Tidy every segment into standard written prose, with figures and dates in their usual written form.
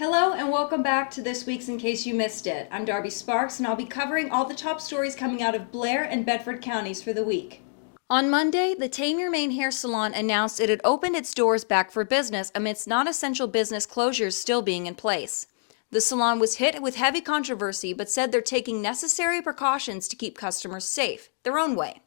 Hello and welcome back to this week's In Case You Missed It. I'm Darby Sparks and I'll be covering all the top stories coming out of Blair and Bedford counties for the week. On Monday, the Tame Your Mane Hair Salon announced it had opened its doors back for business amidst non-essential business closures still being in place. The salon was hit with heavy controversy but said they're taking necessary precautions to keep customers safe, their own way.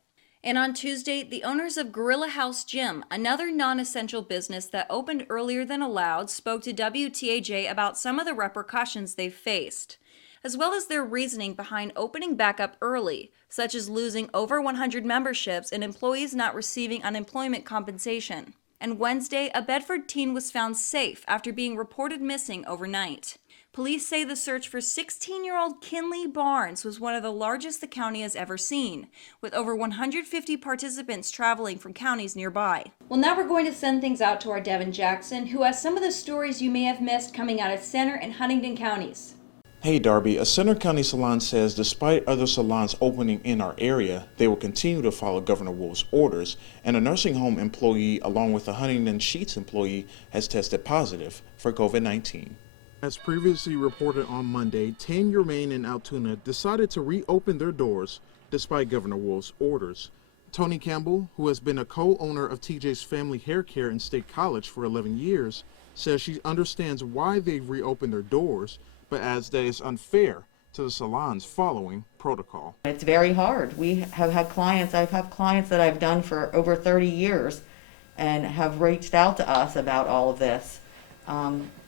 And on Tuesday, the owners of Gorilla House Gym, another non-essential business that opened earlier than allowed, spoke to WTAJ about some of the repercussions they've faced, as well as their reasoning behind opening back up early, such as losing over 100 memberships and employees not receiving unemployment compensation. And Wednesday, a Bedford teen was found safe after being reported missing overnight. Police say the search for 16-year-old Kinley Barnes was one of the largest the county has ever seen, with over 150 participants traveling from counties nearby. Well, now we're going to send things out to our Devin Jackson, who has some of the stories you may have missed coming out of Center and Huntingdon counties. Hey Darby, a Center County salon says despite other salons opening in our area, they will continue to follow Governor Wolf's orders, and a nursing home employee along with a Huntingdon Sheets employee has tested positive for COVID-19. As previously reported on Monday, Tame Your Mane in Altoona decided to reopen their doors despite Governor Wolf's orders. Tony Campbell, who has been a co-owner of TJ's Family Hair Care in State College for 11 years, says she understands why they've reopened their doors, but adds that it's unfair to the salons following protocol. It's very hard. I've had clients that I've done for over 30 years and have reached out to us about all of this.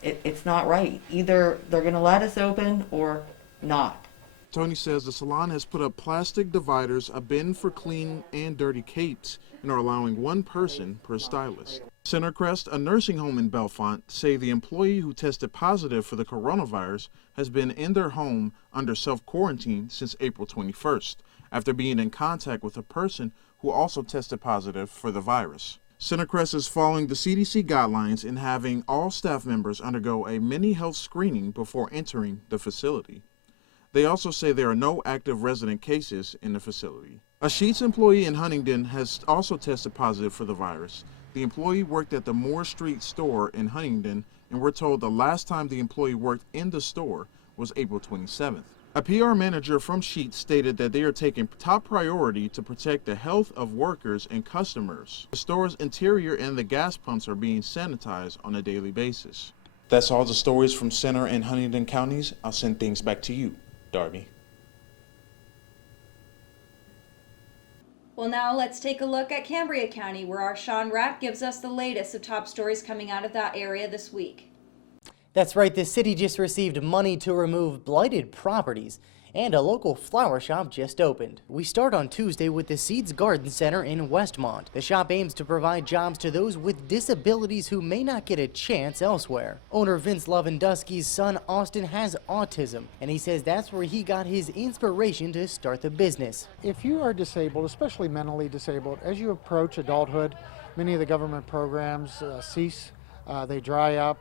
It's not right. Either they're going to let us open or not. Tony says the salon has put up plastic dividers, a bin for clean and dirty capes, and are allowing one person per stylist. Centercrest, a nursing home in Bellefonte, say the employee who tested positive for the coronavirus has been in their home under self-quarantine since April 21st, after being in contact with a person who also tested positive for the virus. Centercrest is following the CDC guidelines in having all staff members undergo a mini health screening before entering the facility. They also say there are no active resident cases in the facility. A Sheets employee in Huntingdon has also tested positive for the virus. The employee worked at the Moore Street store in Huntingdon, and we're told the last time the employee worked in the store was April 27th. A PR manager from Sheets stated that they are taking top priority to protect the health of workers and customers. The store's interior and the gas pumps are being sanitized on a daily basis. That's all the stories from Center and Huntingdon counties. I'll send things back to you, Darby. Well, now let's take a look at Cambria County, where our Sean Rapp gives us the latest of top stories coming out of that area this week. That's right, the city just received money to remove blighted properties, and a local flower shop just opened. We start on Tuesday with the Seeds Garden Center in Westmont. The shop aims to provide jobs to those with disabilities who may not get a chance elsewhere. Owner Vince Lewandowski's son Austin has autism, and he says that's where he got his inspiration to start the business. If you are disabled, especially mentally disabled, as you approach adulthood, many of the government programs cease, they dry up.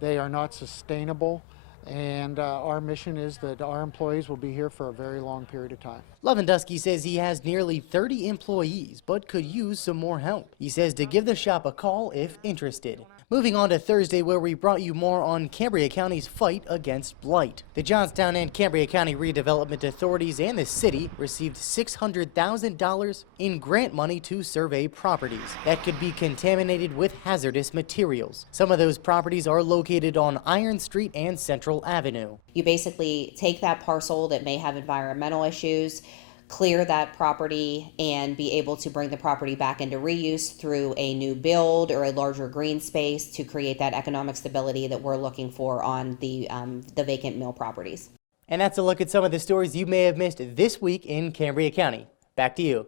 They are not sustainable, and our mission is that our employees will be here for a very long period of time. Lewandowski says he has nearly 30 employees, but could use some more help. He says to give the shop a call if interested. Moving on to Thursday, where we brought you more on Cambria County's fight against blight. The Johnstown and Cambria County Redevelopment Authorities and the city received $600,000 in grant money to survey properties that could be contaminated with hazardous materials. Some of those properties are located on Iron Street and Central Avenue. You basically take that parcel that may have environmental issues, clear that property, and be able to bring the property back into reuse through a new build or a larger green space to create that economic stability that we're looking for on the vacant mill properties. And that's a look at some of the stories you may have missed this week in Cambria County. Back to you.